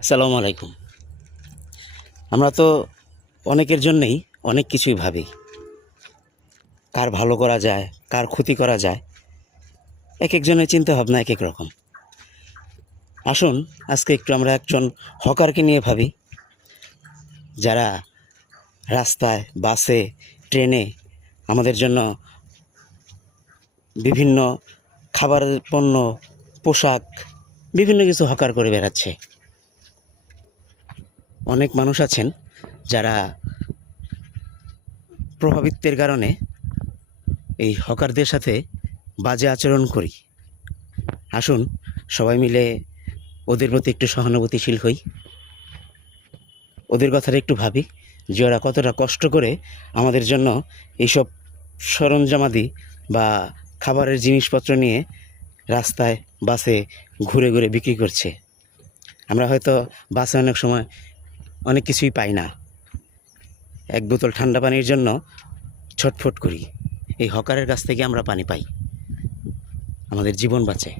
আসসালামু আলাইকুম। আমরা তো অনেকের জন্যেই অনেক কিছুই ভাবি। কার ভালো করা যায়, কার ক্ষতি করা যায়, একেকজনের চিন্তাভাবনা একেক রকম। আসুন আজকে একটু আমরা একজন হকারকে নিয়ে ভাবি, যারা রাস্তায়, বাসে, ট্রেনে আমাদের জন্য বিভিন্ন খাবারের পণ্য, পোশাক, বিভিন্ন কিছু হকার করে বেড়াচ্ছে। অনেক মানুষ আছেন যারা প্রভাবিতের কারণে এই হকারদের সাথে বাজে আচরণ করি। আসুন সবাই মিলে ওদের প্রতি একটু সহানুভূতিশীল হই, ওদের কথাটা একটু ভাবি যে ওরা কতটা কষ্ট করে আমাদের জন্য এইসব সরঞ্জামাদি বা খাবারের জিনিসপত্র নিয়ে রাস্তায়, বাসে ঘুরে ঘুরে বিক্রি করছে। আমরা হয়তো বাসে অনেক সময় অনেক কিছুই পাই না, এক বোতল ঠান্ডা পানির জন্য ছটফট করি। এই হকারের কাছ থেকে আমরা পানি পাই, আমাদের জীবন বাঁচে।